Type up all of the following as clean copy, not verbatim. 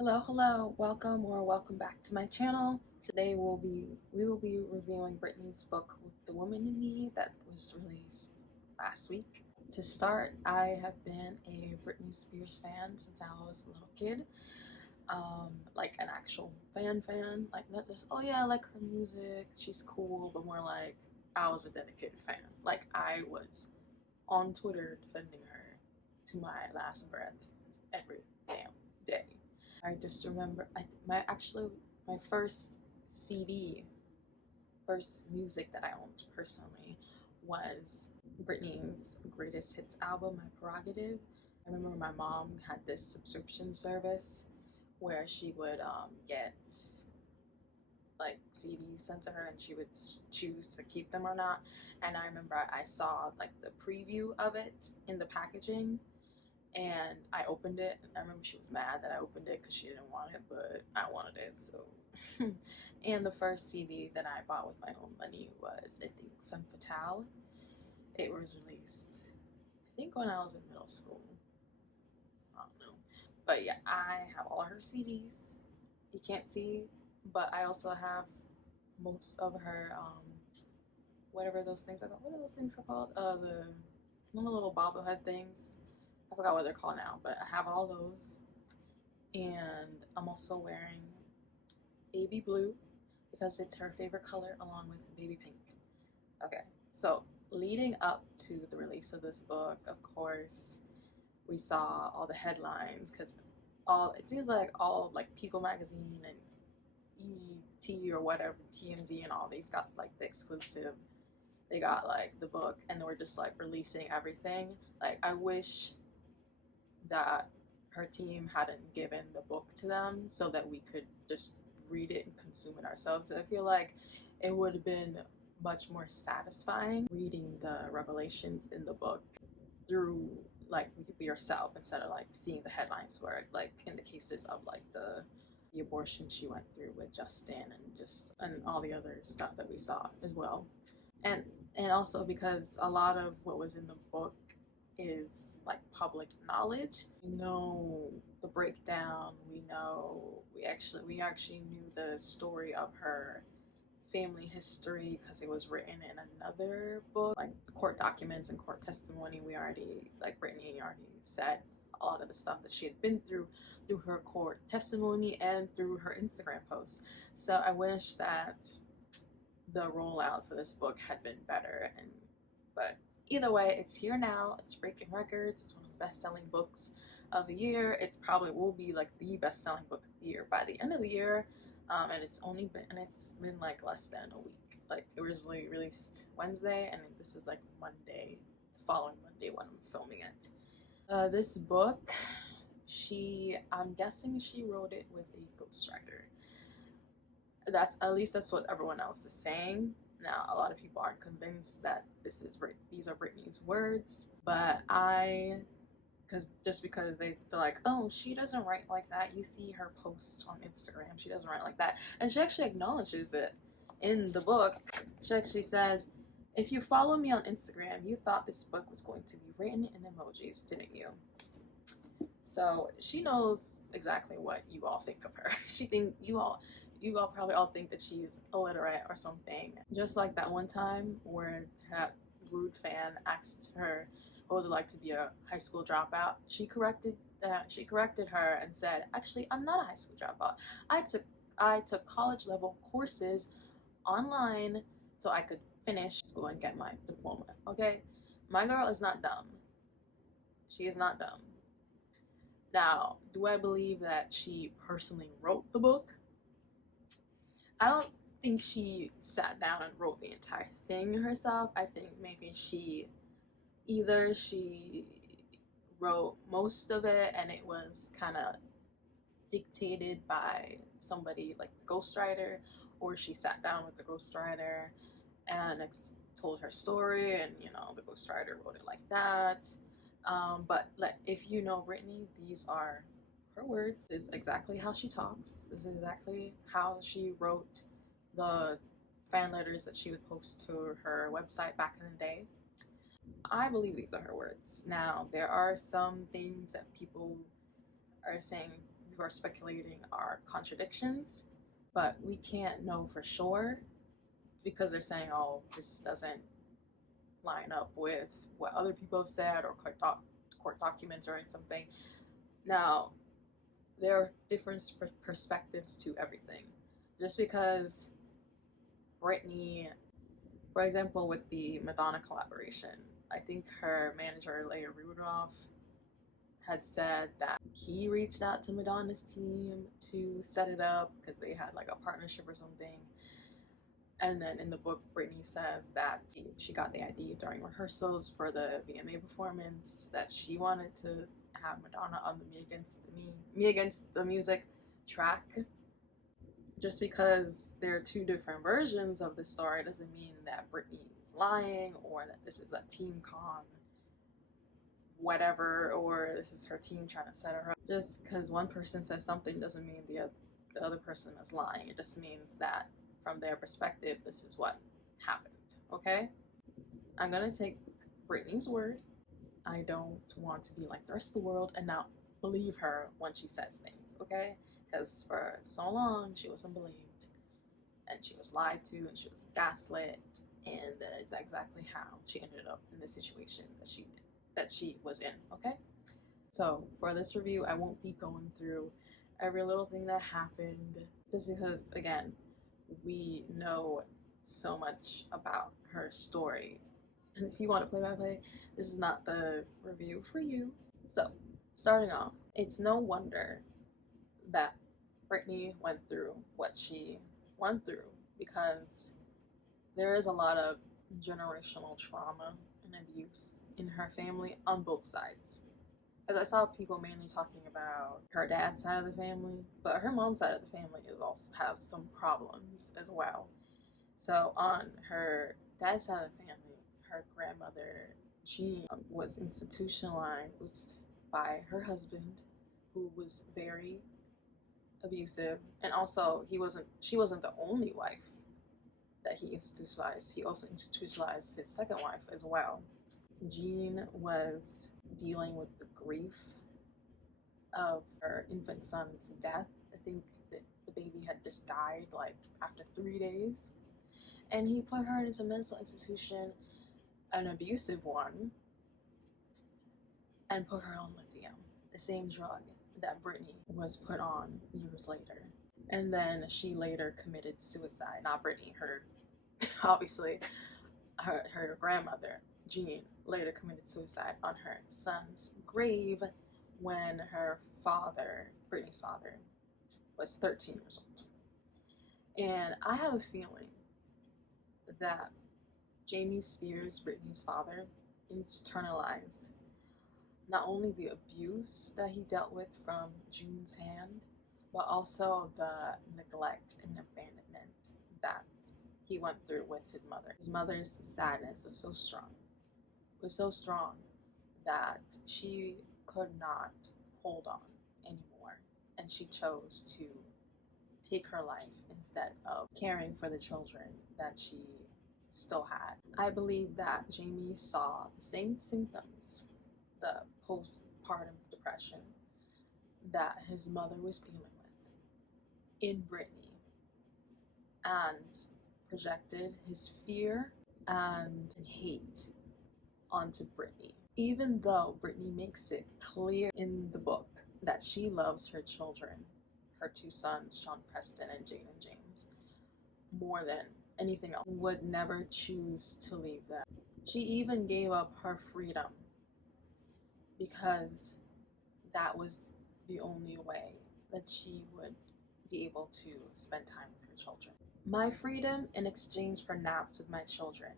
Hello, welcome back to my channel. Today we will be reviewing Britney's book The Woman in Me that was released last week. To start, I have been a Britney Spears fan since I was a little kid. Like an actual fan, like not just oh yeah, I like her music, she's cool, but more like I was a dedicated fan. Like I was on Twitter defending her to my last breath every damn day. I just remember my first CD, first music that I owned personally was Britney's Greatest Hits album, My Prerogative. I remember my mom had this subscription service where she would get like CDs sent to her and she would choose to keep them or not. And I remember I saw like the preview of it in the packaging and I opened it. And I remember she was mad that I opened it because she didn't want it, but I wanted it, so. And the first CD that I bought with my own money was, I think, Femme Fatale. It was released, I think, when I was in middle school. I don't know. But yeah, I have all her CDs. You can't see, but I also have most of her, whatever those things are called. What are those things called? The little bobblehead things. I forgot what they're called now, but I have all those. And I'm also wearing baby blue because it's her favorite color along with baby pink. Okay, so leading up to the release of this book, of course, we saw all the headlines because it seems like all like People Magazine and ET or whatever, TMZ and all these got like the exclusive. They got like the book and they were just like releasing everything. Like I wish that her team hadn't given the book to them so that we could just read it and consume it ourselves. I feel like it would have been much more satisfying reading the revelations in the book through like yourself instead of like seeing the headlines where like in the cases of like the abortion she went through with Justin and all the other stuff that we saw as well. And and also because a lot of what was in the book is like public knowledge. We know the breakdown. We actually knew the story of her family history because it was written in another book, like court documents and court testimony. Brittany already said a lot of the stuff that she had been through her court testimony and through her Instagram posts. So I wish that the rollout for this book had been better, but either way, it's here now. It's breaking records. It's one of the best-selling books of the year. It probably will be like the best-selling book of the year by the end of the year. And it's been like less than a week. Like it was released Wednesday, and this is like Monday, the following Monday when I'm filming it. This book, I'm guessing she wrote it with a ghostwriter. That's what everyone else is saying. Now, a lot of people aren't convinced that these are Britney's words, but because they're like, oh, she doesn't write like that. You see her posts on Instagram, she doesn't write like that, and she actually acknowledges it in the book. She actually says, if you follow me on Instagram, you thought this book was going to be written in emojis, didn't you? So she knows exactly what you all think of her. You all probably all think that she's illiterate or something. Just like that one time where that rude fan asked her what was it like to be a high school dropout. She corrected her and said, actually, I'm not a high school dropout. I took college level courses online so I could finish school and get my diploma. Okay? My girl is not dumb. She is not dumb. Now, do I believe that she personally wrote the book? I don't think she sat down and wrote the entire thing herself. I think maybe she wrote most of it and it was kind of dictated by somebody like the ghostwriter, or she sat down with the ghostwriter and told her story, and the ghostwriter wrote it like that. But like, if you know Britney, these are her words. This is exactly how she talks. This is exactly how she wrote the fan letters that she would post to her website back in the day. I believe these are her words. Now, there are some things that people are saying people are speculating are contradictions, but we can't know for sure because they're saying, oh, this doesn't line up with what other people have said or court documents or something. Now, there are different perspectives to everything. Just because Britney, for example, with the Madonna collaboration, I think her manager, Leia Rudolph, had said that he reached out to Madonna's team to set it up because they had like a partnership or something. And then in the book, Britney says that she got the idea during rehearsals for the VMA performance that she wanted to have Madonna on the Me Against the Music track. Just because there are two different versions of the story doesn't mean that Britney is lying or that this is a team con whatever, or this is her team trying to set her up. Just because one person says something doesn't mean the other person is lying. It just means that from their perspective, this is what happened, okay? I'm gonna take Britney's word. I don't want to be like the rest of the world and not believe her when she says things, okay? Because for so long, she wasn't believed, and she was lied to, and she was gaslit, and that is exactly how she ended up in the situation that she was in, okay? So for this review, I won't be going through every little thing that happened, just because, again, we know so much about her story. And if you want to play by play, this is not the review for you. So, starting off, it's no wonder that Britney went through what she went through, because there is a lot of generational trauma and abuse in her family on both sides. As I saw people mainly talking about her dad's side of the family, but her mom's side of the family also has some problems as well. So on her dad's side of the family, her grandmother Jean was institutionalized by her husband, who was very abusive, and also she wasn't the only wife that he institutionalized. He also institutionalized his second wife as well. Jean was dealing with the grief of her infant son's death. I think that the baby had just died like after 3 days, and he put her into a mental institution, an abusive one, and put her on lithium, the same drug that Britney was put on years later. And then she later committed suicide. Not Britney, her obviously her grandmother Jean later committed suicide on her son's grave when her father, Britney's father, was 13 years old. And I have a feeling that Jamie Spears, Britney's father, internalized not only the abuse that he dealt with from Jean's hand, but also the neglect and abandonment that he went through with his mother. His mother's sadness was so strong that she could not hold on anymore, and she chose to take her life instead of caring for the children that she still had. I believe that Jamie saw the same symptoms, the postpartum depression, that his mother was dealing with in Britney, and projected his fear and hate onto Britney. Even though Britney makes it clear in the book that she loves her children, her two sons, Sean Preston and Jaden James, more than anything else, would never choose to leave them. She even gave up her freedom because that was the only way that she would be able to spend time with her children. My freedom in exchange for naps with my children.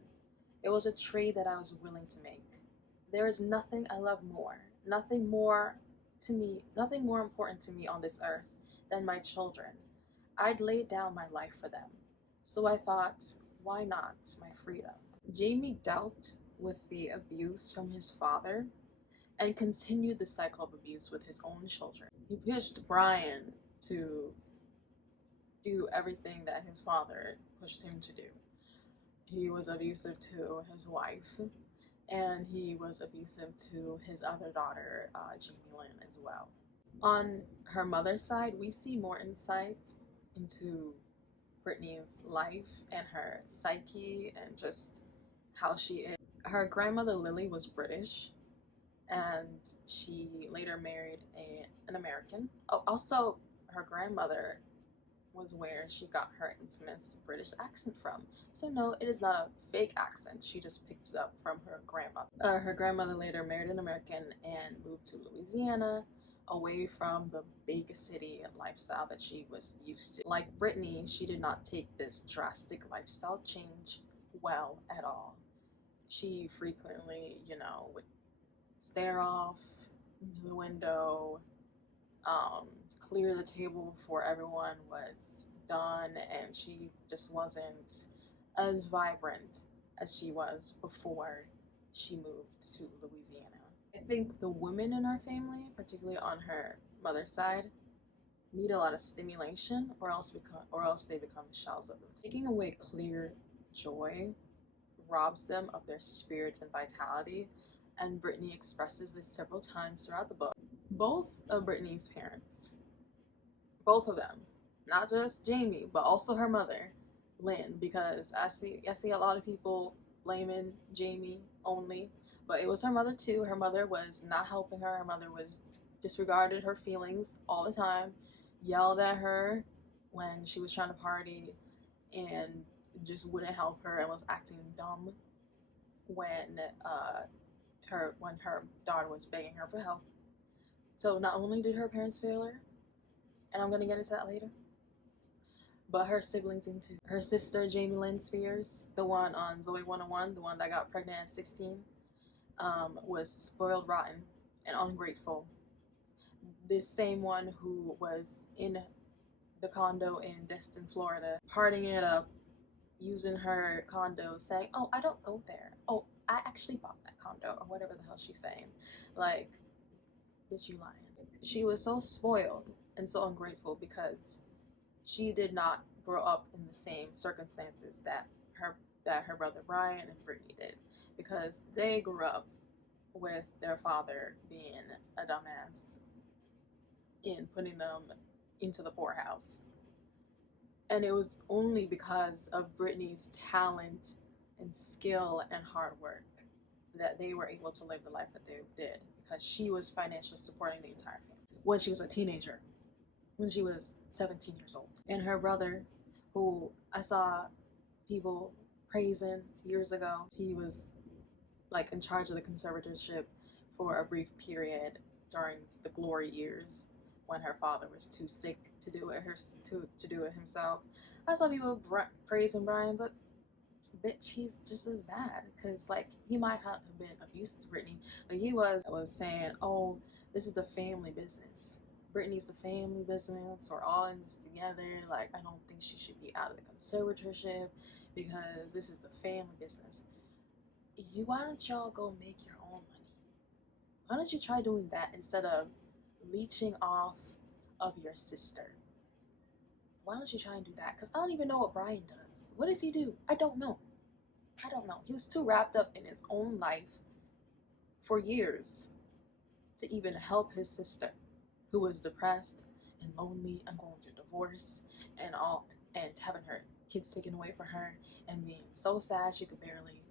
It was a trade that I was willing to make. There is nothing I love more, nothing more important to me on this earth than my children. I'd lay down my life for them. So I thought, why not my freedom? Jamie dealt with the abuse from his father and continued the cycle of abuse with his own children. He pushed Brian to do everything that his father pushed him to do. He was abusive to his wife, and he was abusive to his other daughter, Jamie Lynn, as well. On her mother's side, we see more insight into Britney's life and her psyche and just how she is. Her grandmother Lily was British, and she later married an American. Oh, also, her grandmother was where she got her infamous British accent from. So no, it is not a fake accent. She just picked it up from her grandmother. Her grandmother later married an American and moved to Louisiana, away from the big city lifestyle that she was used to. Like Britney, she did not take this drastic lifestyle change well at all. She frequently, would stare off into the window, clear the table before everyone was done, and she just wasn't as vibrant as she was before she moved to Louisiana. I think the women in our family, particularly on her mother's side, need a lot of stimulation, or else they become shells of themselves. Taking away clear joy robs them of their spirit and vitality, and Britney expresses this several times throughout the book. Both of Britney's parents, both of them, not just Jamie, but also her mother, Lynn, because I see a lot of people blaming Jamie only, but it was her mother too. Her mother was not helping her. Her mother was disregarded her feelings all the time, yelled at her when she was trying to party, and just wouldn't help her and was acting dumb when her daughter was begging her for help. So not only did her parents fail her, and I'm gonna get into that later, but her siblings into her sister Jamie Lynn Spears, the one on Zoe 101, the one that got pregnant at 16, was spoiled rotten and ungrateful. This same one who was in the condo in Destin, Florida, partying it up, using her condo, saying, "Oh, I don't go there. Oh, I actually bought that condo," or whatever the hell she's saying. Like, bitch, you lying. She was so spoiled and so ungrateful because she did not grow up in the same circumstances that her brother Brian and Britney did, because they grew up with their father being a dumbass in putting them into the poorhouse. And it was only because of Britney's talent and skill and hard work that they were able to live the life that they did, because she was financially supporting the entire family when she was a teenager, when she was 17 years old. And her brother, who I saw people praising years ago, he was like in charge of the conservatorship for a brief period during the glory years when her father was too sick to do it himself. I saw people praising Brian, but bitch, he's just as bad, because like he might not have been abusive to Britney, but he was saying, "Oh, this is the family business. Britney's the family business. We're all in this together. Like, I don't think she should be out of the conservatorship because this is the family business." Why don't y'all go make your own money? Why don't you try doing that instead of leeching off of your sister? Why don't you try and do that? Because I don't even know what Brian does. What does he do? I don't know. He was too wrapped up in his own life for years to even help his sister, who was depressed and lonely and going through divorce and having her kids taken away from her and being so sad she could barely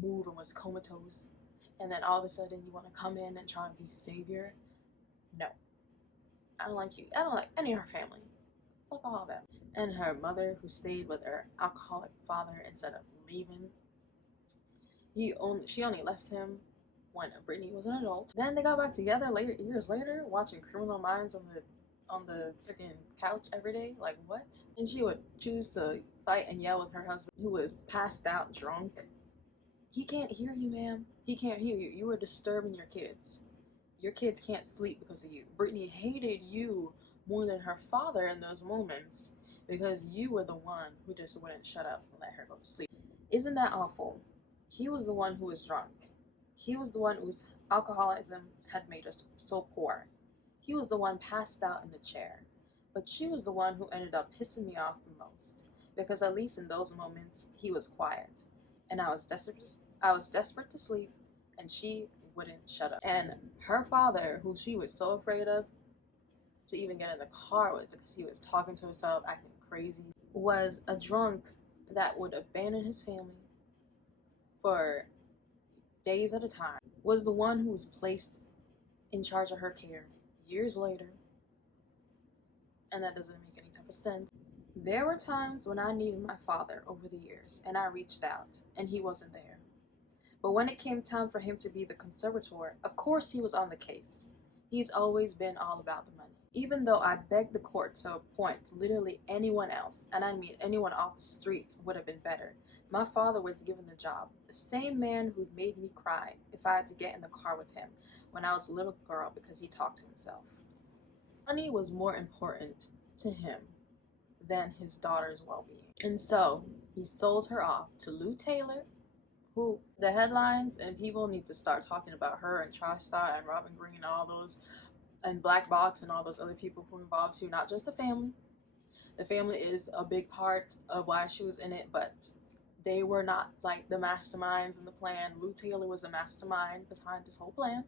move and was comatose. And then all of a sudden you want to come in and try and be savior? No. I don't like you. I don't like any of her family. Fuck all of them. And her mother, who stayed with her alcoholic father instead of leaving, she only left him when Britney was an adult. Then they got back together years later, watching Criminal Minds on the freaking couch every day. Like, what? And she would choose to fight and yell with her husband, who was passed out drunk. He can't hear you, ma'am. He can't hear you. You are disturbing your kids. Your kids can't sleep because of you. Britney hated you more than her father in those moments, because you were the one who just wouldn't shut up and let her go to sleep. Isn't that awful? He was the one who was drunk. He was the one whose alcoholism had made us so poor. He was the one passed out in the chair. But she was the one who ended up pissing me off the most, because at least in those moments he was quiet, and I was desperate to sleep, and she wouldn't shut up. And her father, who she was so afraid of, to even get in the car with because he was talking to himself, acting crazy, was a drunk that would abandon his family for days at a time, was the one who was placed in charge of her care years later, and that doesn't make any type of sense. There were times when I needed my father over the years, and I reached out, and he wasn't there. But when it came time for him to be the conservator, of course he was on the case. He's always been all about the money. Even though I begged the court to appoint literally anyone else, and I mean anyone off the street would have been better, my father was given the job. The same man who made me cry if I had to get in the car with him when I was a little girl because he talked to himself. Money was more important to him than his daughter's well-being. And so he sold her off to Lou Taylor, who the headlines and people need to start talking about her and Tri-Star and Robin Green and all those, and Black Box and all those other people who were involved too, not just the family. The family is a big part of why she was in it, but they were not like the masterminds in the plan. Lou Taylor was the mastermind behind this whole plan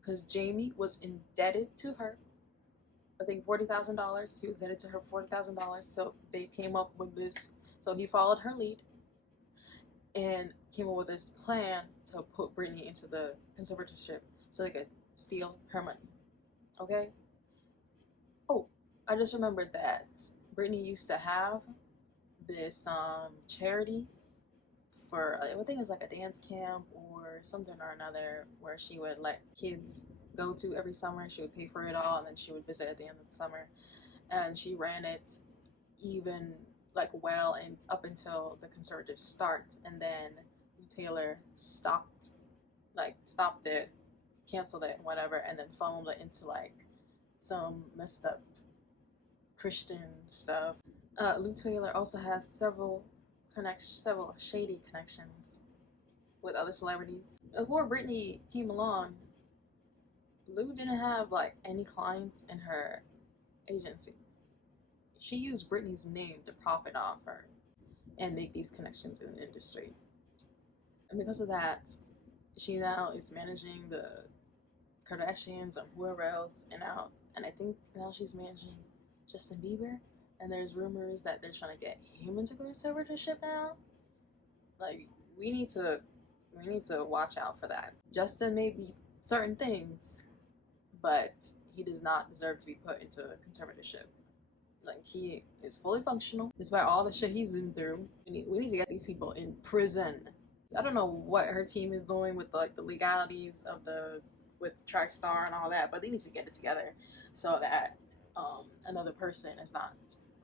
because Jamie was indebted to her, I think $40,000. He was indebted to her $40,000. So they came up with this. So he followed her lead and came up with this plan to put Britney into the conservatorship so they could steal her money. Okay? Oh, I just remembered that Britney used to have this charity for, I think it was like a dance camp or something or another, where she would let kids go to every summer. She would pay for it all, and then she would visit at the end of the summer. And she ran it even like well and up until the conservatives start, and then Taylor stopped it, canceled it, and whatever, and then funneled it into like some messed up Christian stuff. Lou Taylor also has several shady connections with other celebrities. Before Britney came along, Lou didn't have like any clients in her agency. She used Britney's name to profit off her and make these connections in the industry. And because of that, she now is managing the Kardashians and whoever else, and I think now she's managing Justin Bieber. And there's rumors that they're trying to get him into conservatorship now. Like, we need to watch out for that. Justin may be certain things, but he does not deserve to be put into a conservatorship. Like, he is fully functional despite all the shit he's been through. We need to get these people in prison. I don't know what her team is doing with like the legalities of with Tri-Star and all that, but they need to get it together so that another person is not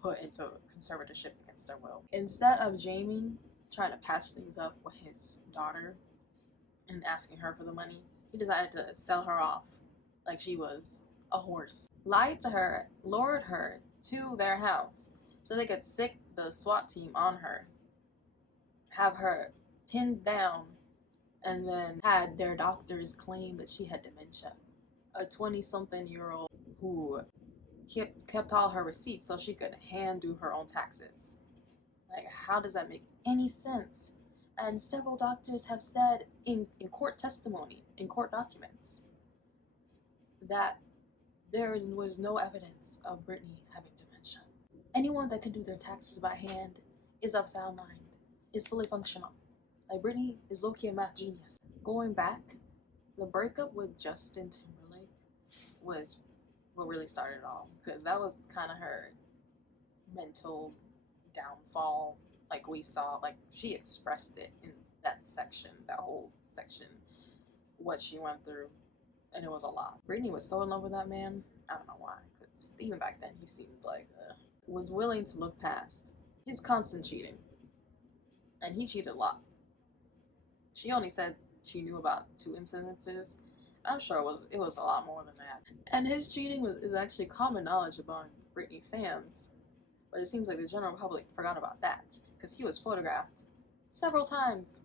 put into a conservatorship against their will. Instead of Jamie trying to patch things up with his daughter and asking her for the money, he decided to sell her off like she was a horse. Lied to her, lured her to their house so they could sick the SWAT team on her, have her pinned down, and then had their doctors claim that she had dementia. A 20-something-year-old who kept all her receipts so she could hand do her own taxes. Like, how does that make any sense? And several doctors have said in court testimony, in court documents, that was no evidence of Britney having dementia. Anyone that can do their taxes by hand is of sound mind, is fully functional. Like, Britney is low-key a math genius. Going back, the breakup with Justin Timberlake was what really started it all, because that was kind of her mental downfall. Like, we saw, like, she expressed it in that whole section, what she went through, and it was a lot. Britney was so in love with that man. I don't know why, because even back then he seemed like was willing to look past his constant cheating, and he cheated a lot. She only said she knew about 2 incidences. I'm sure it was a lot more than that. And his cheating is actually common knowledge among Britney fans, but it seems like the general public forgot about that, because he was photographed several times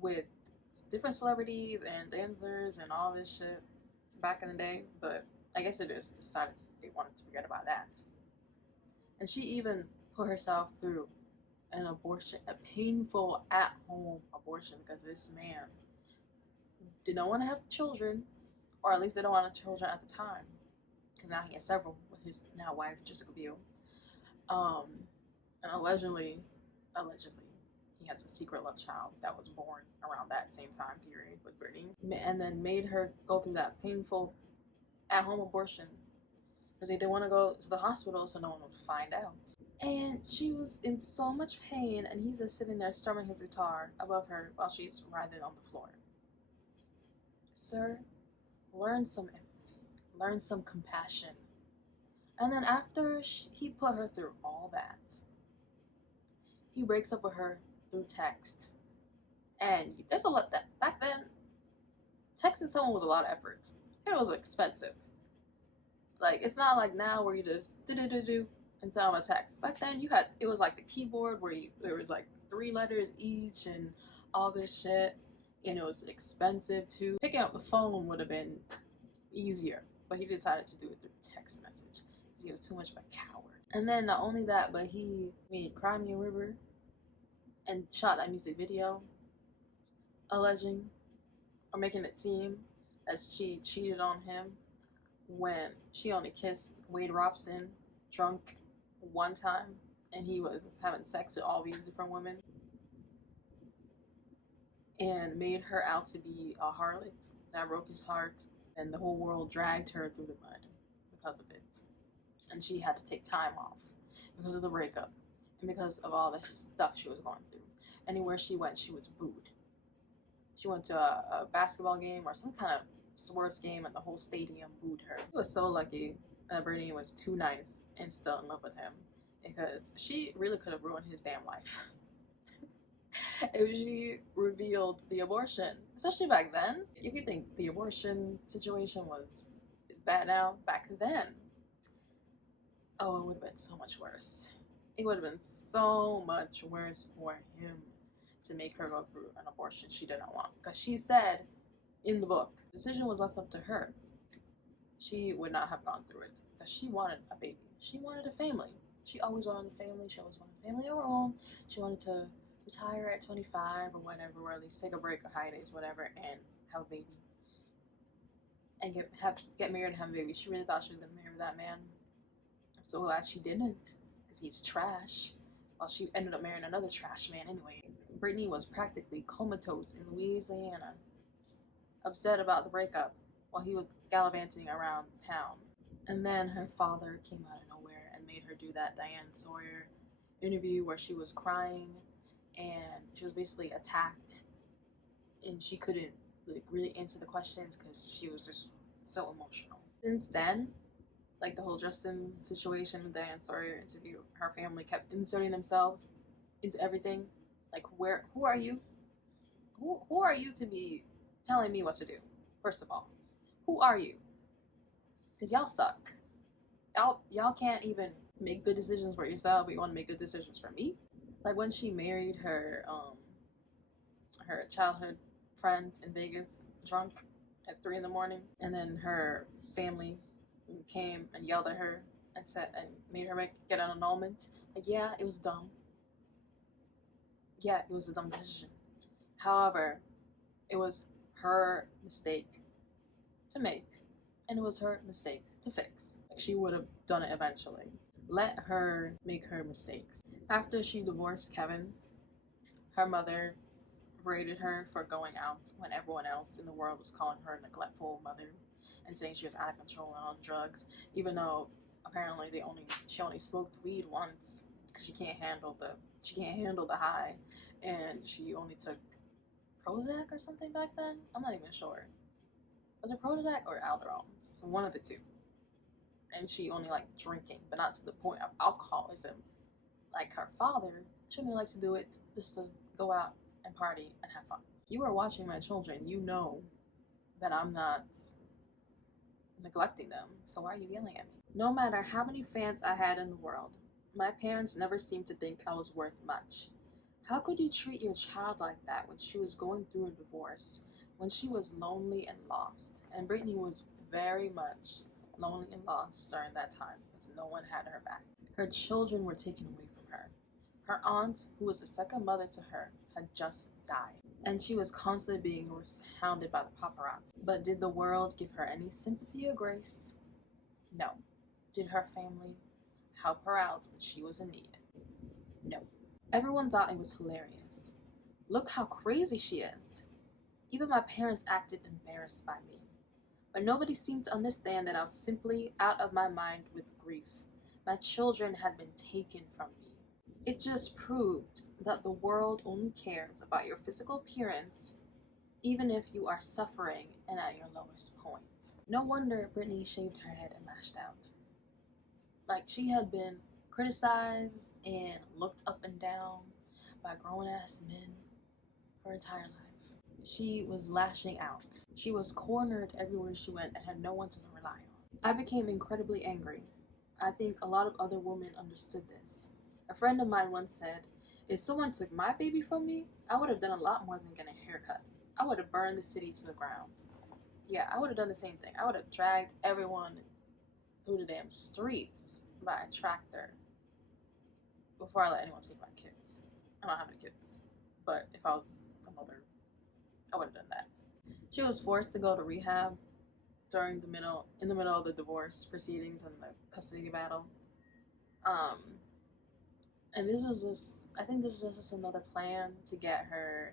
with different celebrities and dancers and all this shit back in the day, but I guess it just decided they wanted to forget about that. And she even put herself through an abortion, a painful at-home abortion, because this man did not want to have children, or at least they don't want children at the time, because now he has several with his now wife Jessica Biel. And allegedly, he has a secret love child that was born around that same time period with Britney, and then made her go through that painful at-home abortion because they didn't want to go to the hospital so no one would find out. And she was in so much pain, and he's just sitting there strumming his guitar above her while she's writhing on the floor. Sir, learn some empathy, learn some compassion. And then after he put her through all that, he breaks up with her through text. And there's a lot that back then, texting someone was a lot of effort. It was expensive. Like, it's not like now where you just do and send them a text. Back then, it was like the keyboard where there was like 3 letters each and all this shit, and it was expensive too. Picking up the phone would have been easier, but he decided to do it through text message because he was too much of a coward. And then not only that, but he made Cry Me a River and shot that music video, alleging or making it seem that she cheated on him when she only kissed Wade Robson drunk one time and he was having sex with all these different women, and made her out to be a harlot that broke his heart, and the whole world dragged her through the mud because of it. And she had to take time off because of the breakup and because of all the stuff she was going through. Anywhere she went, she was booed. She went to a basketball game or some kind of sports game and the whole stadium booed her. He was so lucky that Britney was too nice and still in love with him, because she really could have ruined his damn life if she revealed the abortion. Especially back then. If you think the abortion situation is bad now, back then, oh, it would have been so much worse. It would have been so much worse for him to make her go through an abortion she didn't want. Because she said in the book, the decision was left up to her. She would not have gone through it because she wanted a baby. She wanted a family. She always wanted a family. She always wanted a family of her own. She wanted to retire at 25 or whatever, or at least take a break or hiatus, whatever, and have a baby. And get married and have a baby. She really thought she was going to marry that man. I'm so glad she didn't, because he's trash. Well, she ended up marrying another trash man anyway. Britney was practically comatose in Louisiana, upset about the breakup while he was gallivanting around town. And then her father came out of nowhere and made her do that Diane Sawyer interview where she was crying and she was basically attacked and she couldn't really answer the questions because she was just so emotional. Since then, like the whole Justin situation with Diane Sawyer interview, her family kept inserting themselves into everything. Like, who are you? Who are you to be telling me what to do? First of all, who are you? Because y'all suck. Y'all can't even make good decisions for yourself, but you want to make good decisions for me? Like when she married her childhood friend in Vegas, drunk at 3 a.m, and then her family came and yelled at her and made her get an annulment. Like, yeah, it was dumb. Yeah, it was a dumb decision. However, it was her mistake to make, and it was her mistake to fix. She would have done it eventually. Let her make her mistakes. After she divorced Kevin, her mother berated her for going out when everyone else in the world was calling her a neglectful mother and saying she was out of control and on drugs, even though apparently she only smoked weed once because she can't handle the high, and she only took Prozac or something back then. I'm not even sure. Was it Prozac or Alderone? So one of the two. And she only liked drinking, but not to the point of alcoholism. Like her father, she only likes to do it just to go out and party and have fun. You are watching my children. You know that I'm not neglecting them. So why are you yelling at me? No matter how many fans I had in the world, my parents never seemed to think I was worth much. How could you treat your child like that when she was going through a divorce, when she was lonely and lost? And Britney was very much lonely and lost during that time because no one had her back. Her children were taken away from her. Her aunt, who was the second mother to her, had just died, and she was constantly being hounded by the paparazzi. But did the world give her any sympathy or grace? No. Did her family help her out when she was in need? No. Everyone thought it was hilarious. Look how crazy she is. Even my parents acted embarrassed by me. But nobody seemed to understand that I was simply out of my mind with grief. My children had been taken from me. It just proved that the world only cares about your physical appearance, even if you are suffering and at your lowest point. No wonder Britney shaved her head and lashed out. Like, she had been criticized and looked up and down by grown-ass men her entire life. She was lashing out. She was cornered everywhere she went and had no one to rely on. I became incredibly angry. I think a lot of other women understood this. A friend of mine once said, if someone took my baby from me, I would have done a lot more than get a haircut. I would have burned the city to the ground. Yeah, I would have done the same thing. I would have dragged everyone through the damn streets by a tractor before I let anyone take my kids. I don't have any kids, but if I was a mother, I would have done that. She was forced to go to rehab in the middle of the divorce proceedings and the custody battle. And I think this was just another plan to get her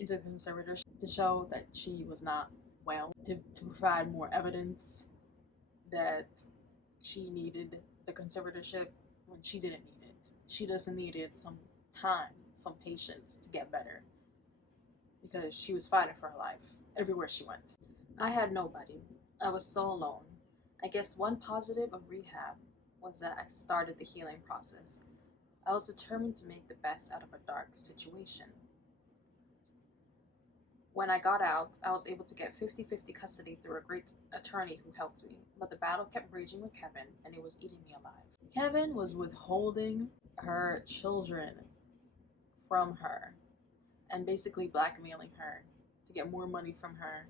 into conservatorship, to show that she was not well, to provide more evidence that she needed the conservatorship when she didn't need it. She just needed some time, some patience to get better, because she was fighting for her life everywhere she went. I had nobody. I was so alone. I guess one positive of rehab was that I started the healing process. I was determined to make the best out of a dark situation. When I got out, I was able to get 50-50 custody through a great attorney who helped me, but the battle kept raging with Kevin, and it was eating me alive. Kevin was withholding her children from her and basically blackmailing her to get more money from her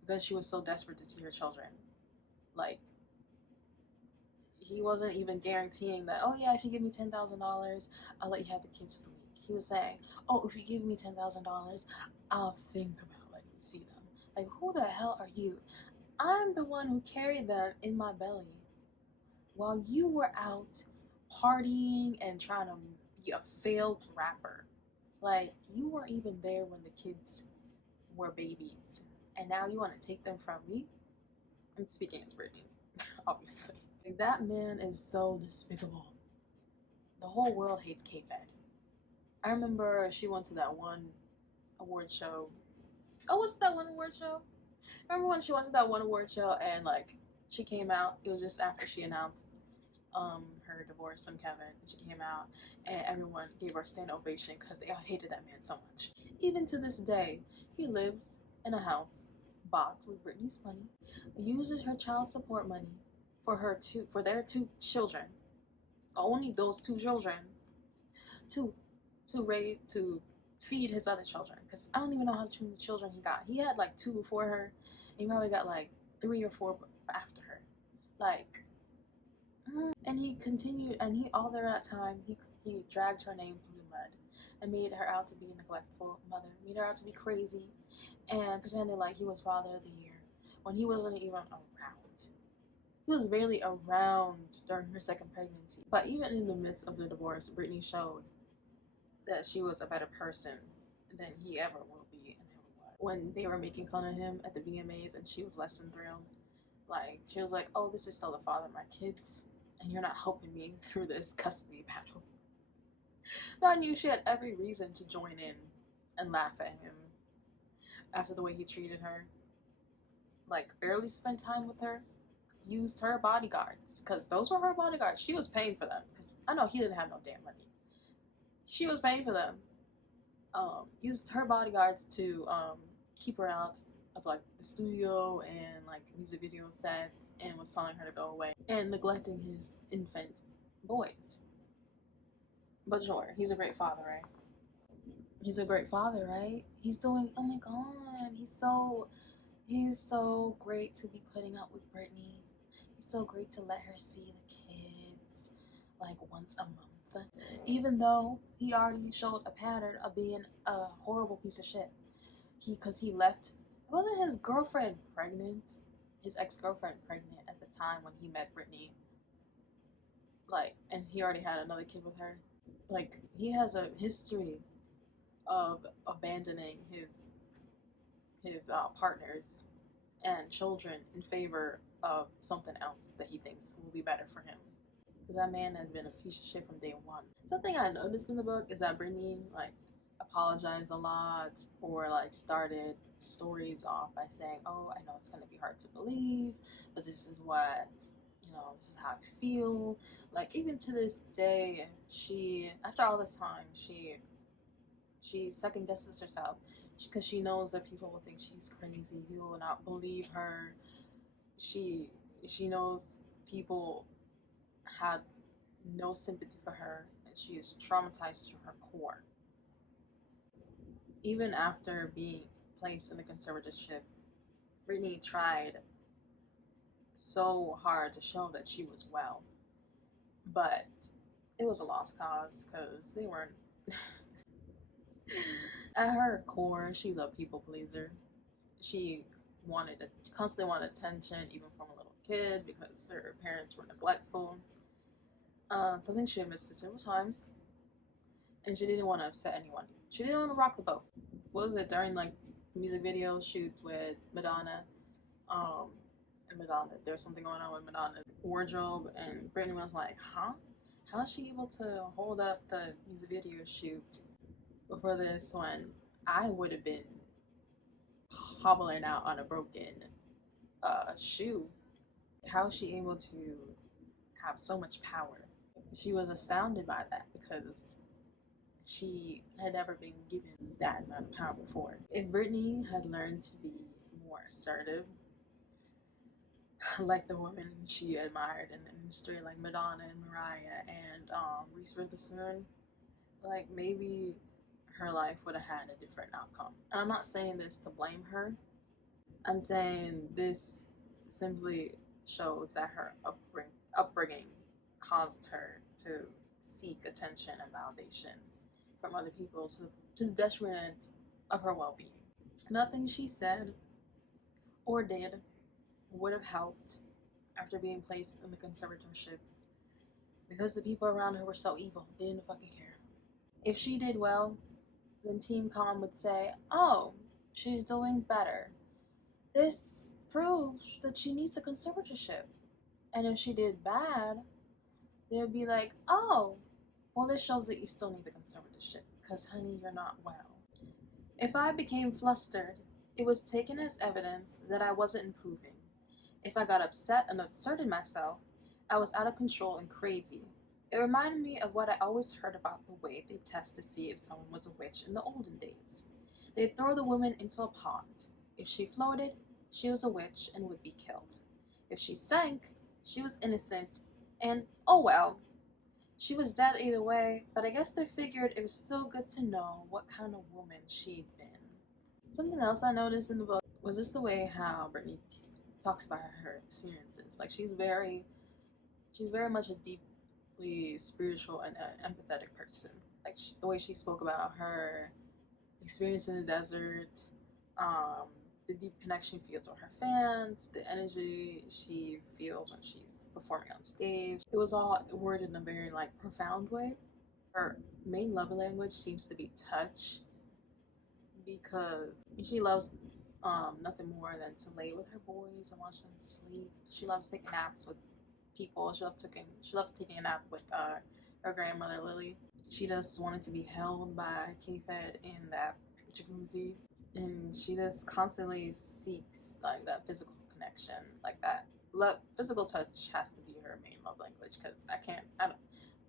because she was so desperate to see her children. Like, he wasn't even guaranteeing that, oh yeah, if you give me $10,000, I'll let you have the kids for the week. He was saying, oh, if you give me $10,000, I'll think about letting you see them. Like, who the hell are you? I'm the one who carried them in my belly while you were out partying and trying to be a failed rapper. Like, you weren't even there when the kids were babies, and now you want to take them from me? I'm speaking as Britney, obviously. Like, that man is so despicable. The whole world hates K-Fed. I remember she went to that one award show. Oh, was it that one award show? I remember when she went to that one award show and, like, she came out. It was just after she announced her divorce from Kevin. She came out and everyone gave her a standing ovation because they all hated that man so much. Even to this day, he lives in a house bought with Britney's money, uses her child support money for their two children, only those two children, to feed his other children. Because I don't even know how many children he got. He had like 2 before her, and he probably got like 3 or 4 after her. Like, and he continued, and all through that time, he dragged her name through the mud and made her out to be a neglectful mother, made her out to be crazy, and pretended like he was Father of the Year when he wasn't even around. He was barely around during her second pregnancy. But even in the midst of the divorce, Britney showed that she was a better person than he ever will be and ever was. When they were making fun of him at the VMAs and she was less than thrilled, like, she was like, oh, this is still the father of my kids, and you're not helping me through this custody battle. But I knew she had every reason to join in and laugh at him after the way he treated her. Like, barely spent time with her, used her bodyguards, because those were her bodyguards. She was paying for them, because I know he didn't have no damn money. She was paying for them. Used her bodyguards to keep her out of like the studio and like music video sets, and was telling her to go away and neglecting his infant boys. But sure, he's a great father, right? He's a great father, right? He's doing, oh my god, he's so great to be putting up with Britney. He's so great to let her see the kids like once a month. Even though he already showed a pattern of being a horrible piece of shit. Because he left, wasn't his girlfriend pregnant? His ex-girlfriend pregnant at the time when he met Britney, like, and he already had another kid with her. Like, he has a history of abandoning his partners and children in favor of something else that he thinks will be better for him. Because that man has been a piece of shit from day one. Something I noticed in the book is that Britney, like, apologized a lot, or like started stories off by saying, oh, I know it's going to be hard to believe, but this is what, this is how I feel. Like, even to this day, she, after all this time, she second guesses herself because she knows that people will think she's crazy. People will not believe her. She knows people had no sympathy for her, and she is traumatized to her core. Even after being placed in the conservatorship, Britney tried so hard to show that she was well, but it was a lost cause because they weren't. At her core, she's a people pleaser. She constantly wanted attention, even from a little kid, because her parents were neglectful. Something she admits to several times, and she didn't want to upset anyone. She didn't want to rock the boat. What was it, during like music video shoot with Madonna? And Madonna, there was something going on with Madonna's wardrobe, and Britney was like, huh? How is she able to hold up the music video shoot before this when I would have been hobbling out on a broken shoe? How is she able to have so much power? She was astounded by that because she had never been given that amount of power before. If Britney had learned to be more assertive, like the women she admired in the industry, like Madonna and Mariah and Reese Witherspoon, like, maybe her life would have had a different outcome. And I'm not saying this to blame her. I'm saying this simply shows that her upbringing caused her to seek attention and validation from other people to the detriment of her well-being. Nothing she said or did would have helped after being placed in the conservatorship because the people around her were so evil. They didn't fucking care. If she did well, then Team Com would say, oh, she's doing better. This proves that she needs the conservatorship. And if she did bad, they would be like, oh, well, this shows that you still need the conservatorship because, honey, you're not well. If I became flustered, it was taken as evidence that I wasn't improving. If I got upset and asserted myself, I was out of control and crazy. It reminded me of what I always heard about the way they test to see if someone was a witch in the olden days. They'd throw the woman into a pond. If she floated, she was a witch and would be killed. If she sank, she was innocent, and oh well. She was dead either way, but I guess they figured it was still good to know what kind of woman she'd been. Something else I noticed in the book was just the way how Britney talks about her experiences. Like, she's very much a deeply spiritual and empathetic person. Like, the way she spoke about her experience in the desert, the deep connection she feels with her fans, the energy she feels when she's performing on stage. It was all worded in a very, like, profound way. Her main love language seems to be touch, because she loves nothing more than to lay with her boys and watch them sleep. She loves taking naps with people. She loved taking a nap with her grandmother Lily. She just wanted to be held by K-Fed in that jacuzzi, and she just constantly seeks like that physical connection, like that. Physical touch has to be her main love language because I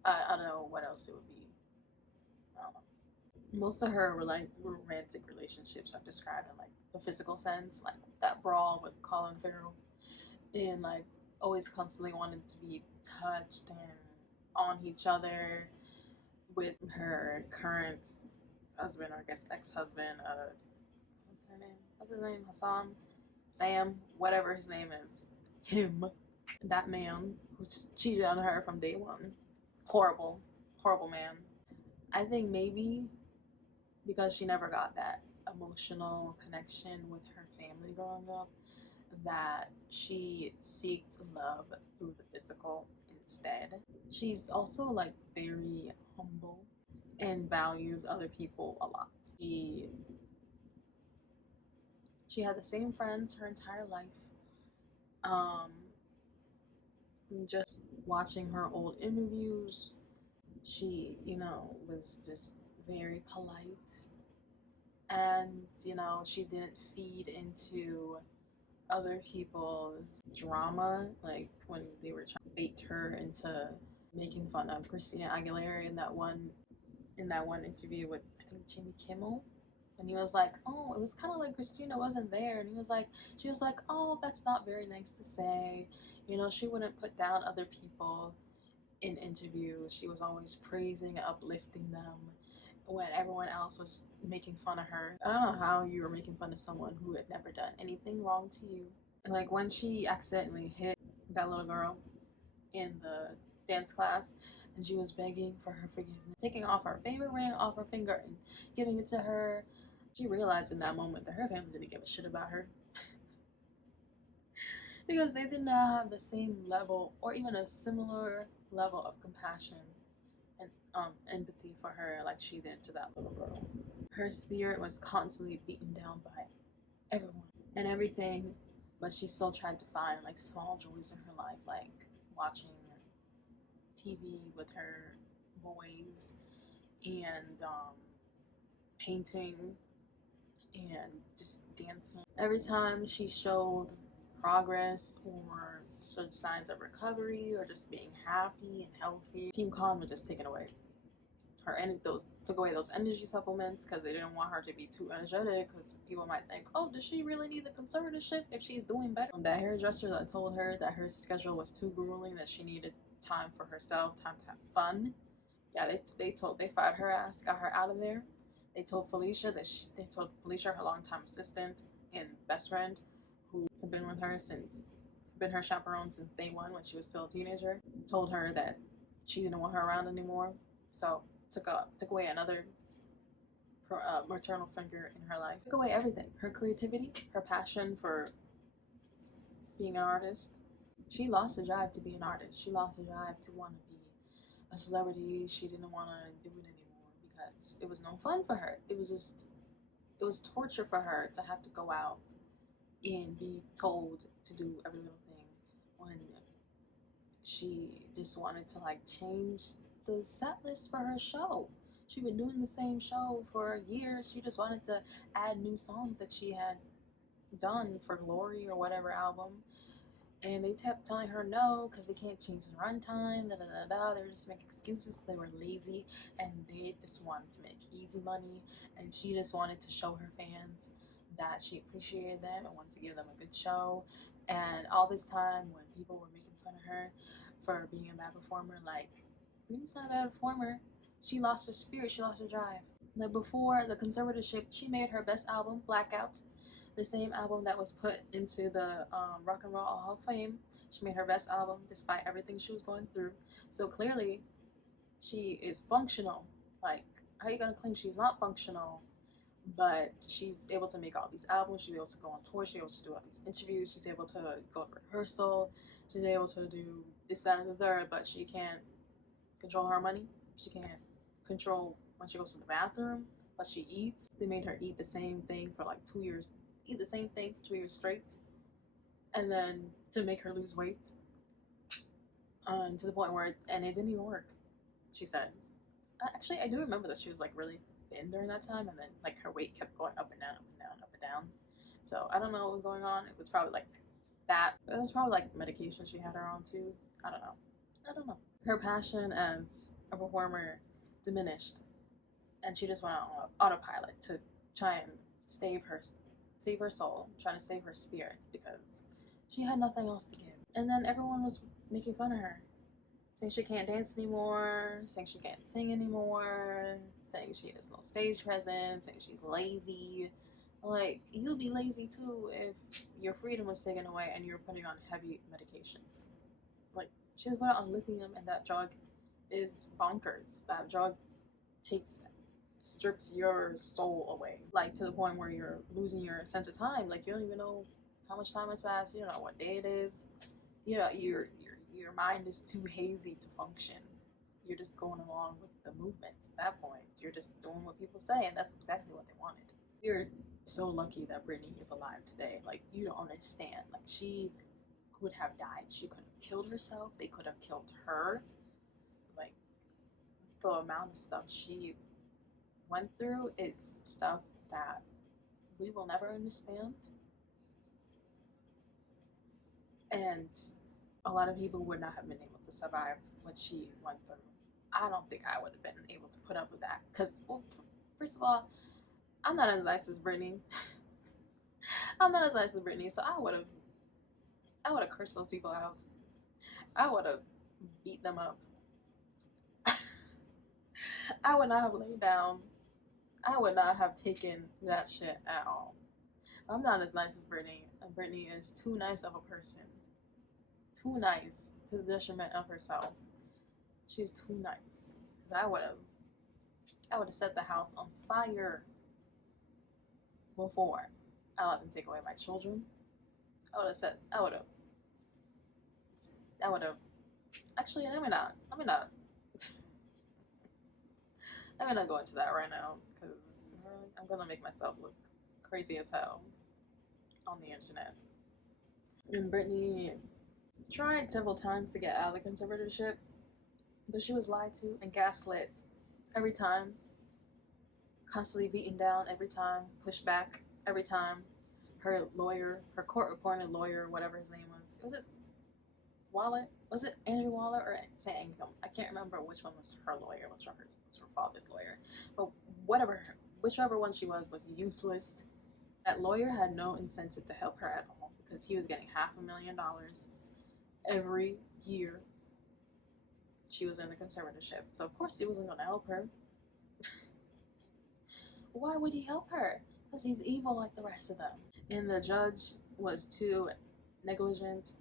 don't know what else it would be. I don't know. Most of her romantic relationships are described in like the physical sense, like that brawl with Colin Farrell, and like always constantly wanting to be touched and on each other with her current husband, or I guess ex-husband. What's his name? Hassan, Sam, whatever his name is. Him, that man who cheated on her from day one. Horrible, horrible man. I think maybe because she never got that emotional connection with her family growing up, that she seeks love through the physical instead. She's also like very humble and values other people a lot. She had the same friends her entire life. Um, just watching her old interviews, she, was just very polite, and she didn't feed into other people's drama, like when they were trying to bait her into making fun of Christina Aguilera in that one interview with, I think, Jimmy Kimmel. And he was like, "Oh, it was kind of like Christina wasn't there." And she was like, "Oh, that's not very nice to say. She wouldn't put down other people in interviews. She was always praising and uplifting them when everyone else was making fun of her." I don't know how you were making fun of someone who had never done anything wrong to you. And like when she accidentally hit that little girl in the dance class, and she was begging for her forgiveness, taking off her favorite ring off her finger and giving it to her, she realized in that moment that her family didn't give a shit about her. Because they did not have the same level or even a similar level of compassion and empathy for her like she did to that little girl. Her spirit was constantly beaten down by everyone and everything, but she still tried to find like small joys in her life, like watching TV with her boys and painting and just dancing. Every time she showed progress or showed signs of recovery or just being happy and healthy, Team Calm was just taken away. Took away those energy supplements because they didn't want her to be too energetic, because people might think, oh, does she really need the conservatorship if she's doing better? That hairdresser that told her that her schedule was too grueling, that she needed time for herself, time to have fun. Yeah, they fired her ass, got her out of there. They told Felicia her longtime assistant and best friend, who had been with her been her chaperone since day one when she was still a teenager, told her that she didn't want her around anymore. So took away another maternal figure in her life. Took away everything: her creativity, her passion for being an artist. She lost the drive to be an artist. She lost the drive to want to be a celebrity. She didn't want to do it anymore because it was no fun for her. It was torture for her to have to go out and be told to do every little thing when she just wanted to like change the set list for her show. She'd been doing the same show for years. She just wanted to add new songs that she had done for Glory or whatever album. And they kept telling her no because they can't change the runtime. They were just making excuses. They were lazy and they just wanted to make easy money. And she just wanted to show her fans that she appreciated them and wanted to give them a good show. And all this time, when people were making fun of her for being a bad performer, like, Britney's not a bad performer. She lost her spirit. She lost her drive. Like before the conservatorship, she made her best album, Blackout, the same album that was put into the Rock and Roll Hall of Fame. She made her best album despite everything she was going through. So clearly, she is functional. Like, how are you gonna claim she's not functional? But she's able to make all these albums. She's able to go on tour. She's able to do all these interviews. She's able to go to rehearsal. She's able to do this, that, and the third. But she can't control her money. She can't control when she goes to the bathroom, what she eats. They made her eat the same thing for like 2 years. Eat the same thing for 2 years straight, and then to make her lose weight, to the point where it didn't even work. She said, actually, I do remember that she was like really thin during that time, and then like her weight kept going up and down, up and down, up and down. So I don't know what was going on. It was probably like that. It was probably like medication she had her on too. I don't know. Her passion as a performer diminished, and she just went on autopilot to try and save her soul, trying to save her spirit, because she had nothing else to give. And then everyone was making fun of her, saying she can't dance anymore, saying she can't sing anymore, saying she has no stage presence, saying she's lazy. Like, you'll be lazy too if your freedom was taken away and you're putting on heavy medications. Like, she was put on lithium, and that drug is bonkers. That drug strips your soul away, like to the point where you're losing your sense of time. Like, you don't even know how much time has passed. You don't know what day it is. You know, your mind is too hazy to function. You're just going along with the movement at that point. You're just doing what people say, and that's exactly what they wanted. You're so lucky that Britney is alive today. Like, you don't understand. Like, she would have died. She could have killed herself. They could have killed her. Like, the amount of stuff she went through is stuff that we will never understand. And a lot of people would not have been able to survive what she went through. I don't think I would have been able to put up with that. Because, well, first of all, I'm not as nice as Britney. I'm not as nice as Britney, so I would have cursed those people out. I would have beat them up. I would not have laid down. I would not have taken that shit at all. I'm not as nice as Britney, and Britney is too nice of a person. Too nice to the detriment of herself. She's too nice. Cause I would have set the house on fire before I let them take away my children. I would have. Actually, let me not. Let me not go into that right now, because I'm gonna make myself look crazy as hell on the internet. And Britney tried several times to get out of the conservatorship, but she was lied to and gaslit every time, constantly beaten down every time, pushed back every time. Her lawyer, her court-appointed lawyer, whatever his name was it Wallet? Was it Andrew Waller or St. Anger? I can't remember which one was her lawyer, whichever was her father's lawyer. But whichever one she was useless. That lawyer had no incentive to help her at all, because he was getting $500,000 every year she was in the conservatorship. So of course he wasn't going to help her. Why would he help her? Because he's evil like the rest of them. And the judge was too negligent.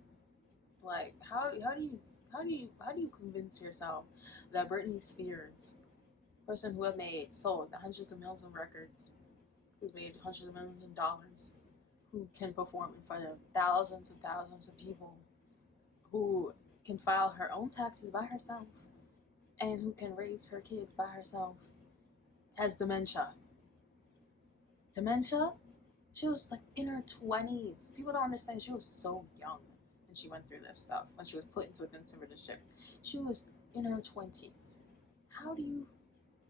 Like, how do you convince yourself that Britney Spears, person who had sold hundreds of millions of records, who's made hundreds of millions of dollars, who can perform in front of thousands and thousands of people, who can file her own taxes by herself, and who can raise her kids by herself, has dementia? Dementia? She was like in her 20s. People don't understand. She was so young when she went through this stuff, when she was put into the conservatorship. She was in her 20s. How do you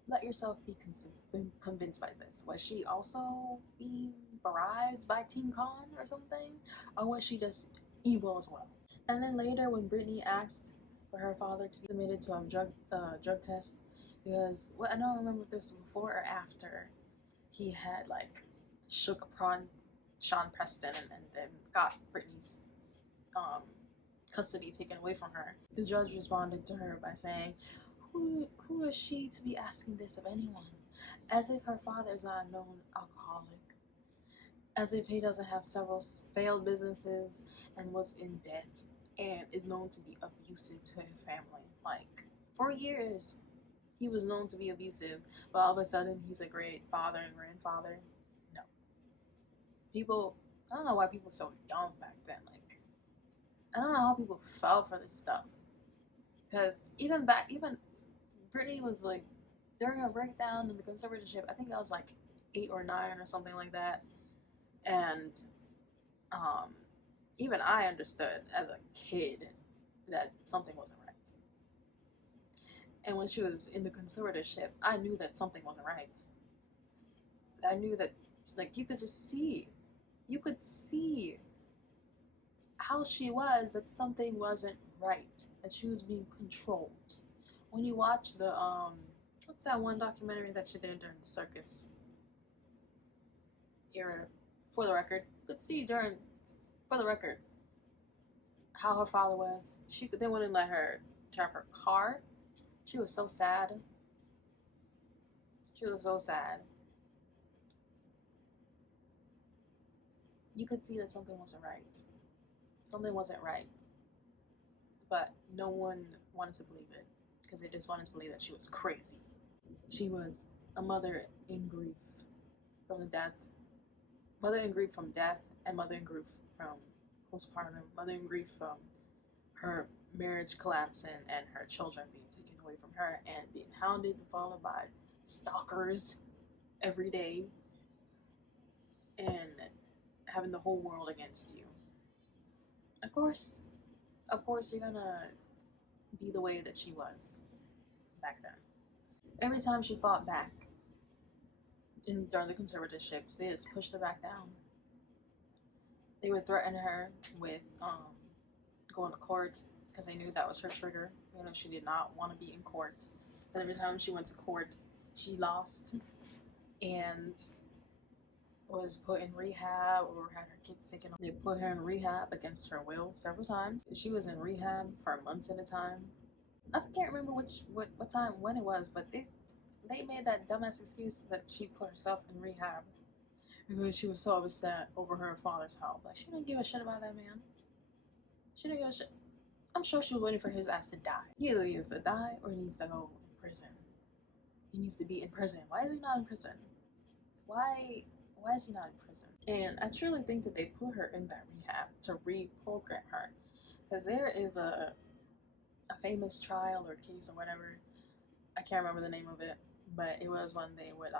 let yourself be convinced by this? Was she also being bribed by Team Khan or something? Or was she just evil as well? And then later, when Britney asked for her father to be submitted to a drug test, because I don't remember if this was before or after he had like shook upon Sean Preston and then got Britney's custody taken away from her. The judge responded to her by saying, who is she to be asking this of anyone? As if her father is not a known alcoholic. As if he doesn't have several failed businesses and was in debt and is known to be abusive to his family. Like, for years, he was known to be abusive, but all of a sudden, he's a great father and grandfather. No. People, I don't know why people were so young back then. Like, I don't know how people fell for this stuff. Because even Britney was like, during her breakdown in the conservatorship, I think I was like 8 or 9 or something like that. And even I understood as a kid that something wasn't right. And when she was in the conservatorship, I knew that something wasn't right. I knew that, like, you could see how she was, that something wasn't right, that she was being controlled. When you watch the, what's that one documentary that she did during the circus era, For the Record, you could see For the Record, how her father was. They wouldn't let her drive her car. She was so sad. She was so sad. You could see that something wasn't right. Something wasn't right. But no one wanted to believe it, because they just wanted to believe that she was crazy. She was a mother in grief from the death. Mother in grief from death, and mother in grief from postpartum mothering grief from her marriage collapsing and her children being taken away from her and being hounded and followed by stalkers every day and having the whole world against you. Of course, you're gonna be the way that she was back then. Every time she fought back during the conservatorships, they just pushed her back down. They would threaten her with going to court because they knew that was her trigger. You know, she did not want to be in court. But every time she went to court, she lost and was put in rehab or had her kids taken. They put her in rehab against her will several times. She was in rehab for months at a time. I can't remember what time when it was, but they made that dumbass excuse that she put herself in rehab because she was so upset over her father's health. Like, she didn't give a shit about that man. She didn't give a shit. I'm sure she was waiting for his ass to die. He either needs to die or he needs to go in prison. He needs to be in prison. Why is he not in prison? Why is he not in prison? And I truly think that they put her in that rehab to reprogram her, because there is a famous trial or case or whatever. I can't remember the name of it, but it was when they would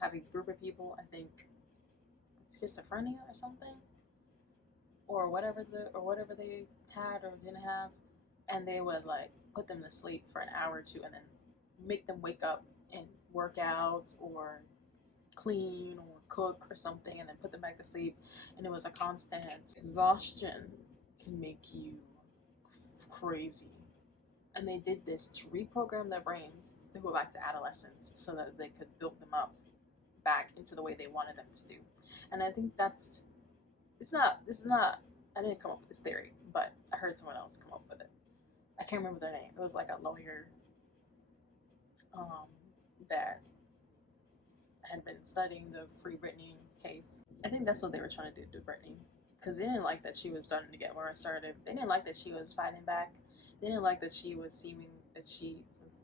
have these group of people, I think schizophrenia or something, or whatever they had or didn't have, and they would like put them to sleep for an hour or two and then make them wake up and work out or clean or cook or something and then put them back to sleep. And it was a constant. Exhaustion can make you crazy. And they did this to reprogram their brains to go back to adolescence so that they could build them up back into the way they wanted them to do. And I think this is not, I didn't come up with this theory, but I heard someone else come up with it. I can't remember their name. It was like a lawyer that had been studying the Free Britney case. I think that's what they were trying to do to Britney, because they didn't like that she was starting to get more assertive. They didn't like that she was fighting back. They didn't like that she was seeming that she was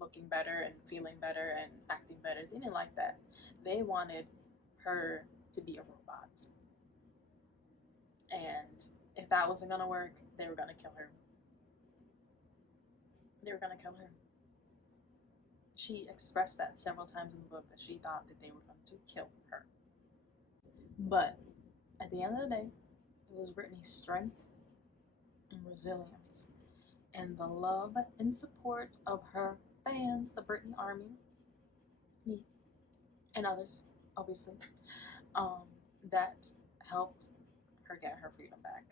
looking better and feeling better and acting better. They didn't like that. They wanted her to be a robot. And if that wasn't going to work, they were going to kill her. They were going to kill her. She expressed that several times in the book, that she thought that they were going to kill her. But at the end of the day, it was Britney's strength and resilience and the love and support of her fans, the Britney Army, me, and others, obviously, that helped her get her freedom back.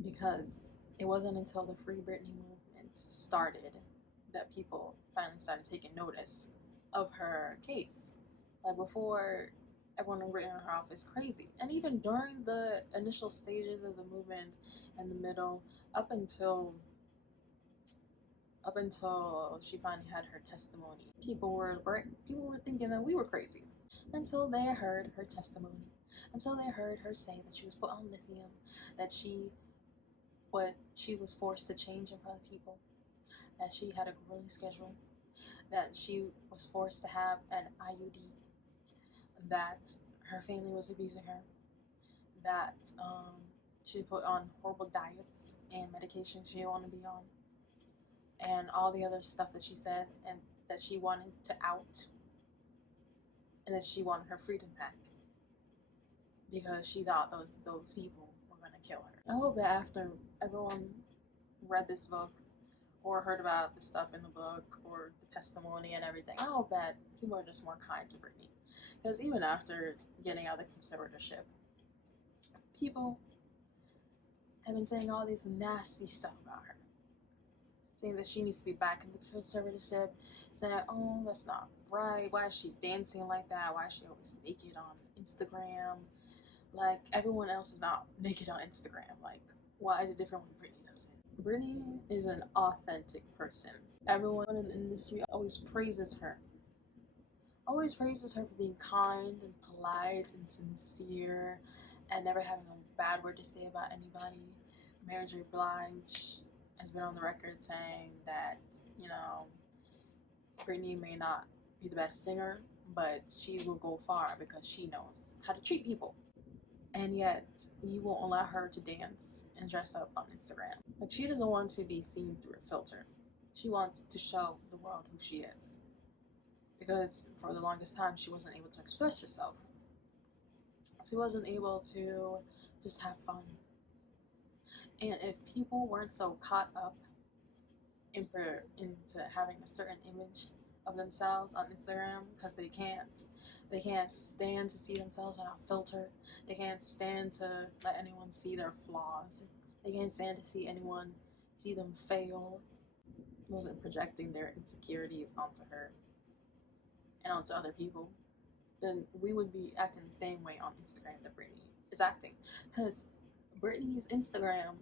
Because it wasn't until the Free Britney movement started that people finally started taking notice of her case. Like, before, everyone had written her off as crazy. And even during the initial stages of the movement and the middle, up until she finally had her testimony, people were thinking that we were crazy. Until they heard her testimony. Until they heard her say that she was put on lithium, that she was forced to change in front of people, that she had a grueling schedule, that she was forced to have an IUD, that her family was abusing her, that she put on horrible diets and medications she didn't want to be on, and all the other stuff that she said, and that she wanted to out, and that she wanted her freedom back because she thought those people were going to kill her. I hope that after everyone read this book or heard about the stuff in the book or the testimony and everything, I hope that people are just more kind to Britney. Because even after getting out of the conservatorship, people have been saying all this nasty stuff about her. Saying that she needs to be back in the conservatorship, saying, oh, that's not right. Why is she dancing like that? Why is she always naked on Instagram? Like, everyone else is not naked on Instagram. Like, why is it different when Britney does it? Britney is an authentic person. Everyone in the industry always praises her. Always praises her for being kind and polite and sincere and never having a bad word to say about anybody. Mary J. Blige has been on the record saying that, you know, Britney may not be the best singer, but she will go far because she knows how to treat people. and yet you won't allow her to dance and dress up on Instagram. Like, she doesn't want to be seen through a filter. She wants to show the world who she is. Because for the longest time, she wasn't able to express herself. She wasn't able to just have fun. And if people weren't so caught up into having a certain image of themselves on Instagram, because they can't stand to see themselves without filter. They can't stand to let anyone see their flaws. They can't stand to see anyone see them fail. Wasn't projecting their insecurities onto her and onto other people, then we would be acting the same way on Instagram that Britney is acting. Because Britney's Instagram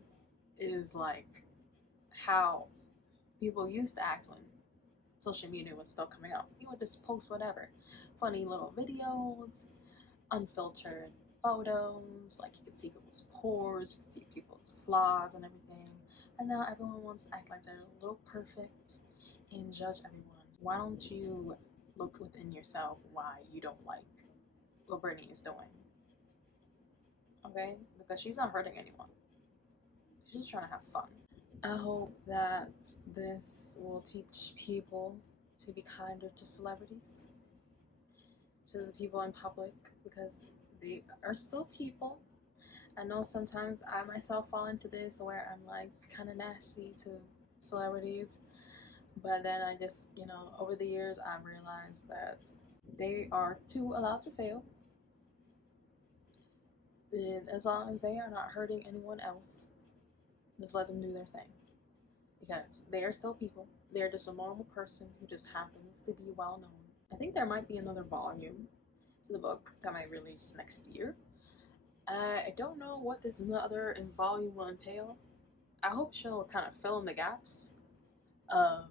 is like how people used to act when social media was still coming out. You would just post whatever. Funny little videos, unfiltered photos, like you could see people's pores, you could see people's flaws and everything. And now everyone wants to act like they're a little perfect and judge everyone. Why don't you look within yourself why you don't like what Britney is doing? Okay? Because she's not hurting anyone. She's just trying to have fun. I hope that this will teach people to be kinder to celebrities, to the people in public, because they are still people. I know sometimes I myself fall into this where I'm like kind of nasty to celebrities, but then I just, over the years I've realized that they are too allowed to fail. And as long as they are not hurting anyone else, just let them do their thing. Because they are still people. They're just a normal person who just happens to be well known. I think there might be another volume to the book that might release next year. I don't know what this other volume will entail. I hope she'll kind of fill in the gaps of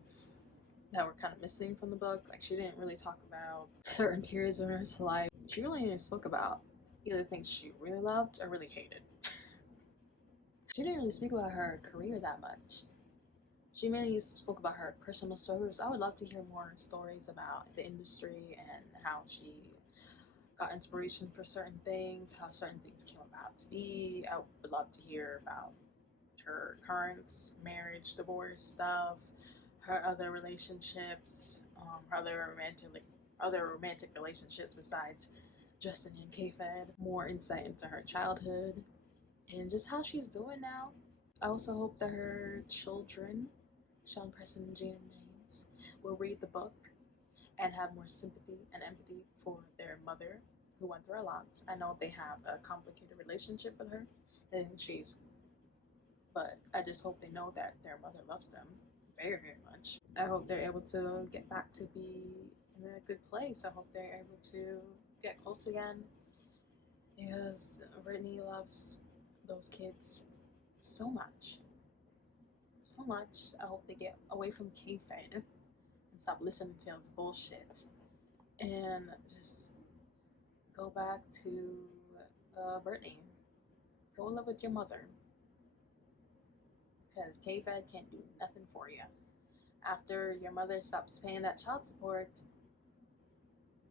that were kind of missing from the book. Like, she didn't really talk about certain periods of her life. She really only spoke about either things she really loved or really hated. She didn't really speak about her career that much. She mainly spoke about her personal stories. I would love to hear more stories about the industry and how she got inspiration for certain things, how certain things came about to be. I would love to hear about her current marriage, divorce stuff, her other relationships, her other romantic relationships besides Justin and K-Fed. More insight into her childhood and just how she's doing now. I also hope that her children, Sean Preston and Jan James, will read the book and have more sympathy and empathy for their mother, who went through a lot. I know they have a complicated relationship with her, but I just hope they know that their mother loves them very, very much. I hope they're able to get back to be in a good place. I hope they're able to get close again, because Britney loves those kids so much. So much. I hope they get away from K-Fed and stop listening to his bullshit and just go back to Britney. Go live with your mother, because K-Fed can't do nothing for you. After your mother stops paying that child support,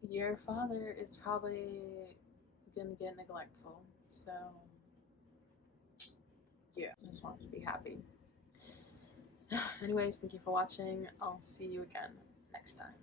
your father is probably gonna get neglectful. So yeah, I just want you to be happy. Anyways, thank you for watching. I'll see you again next time.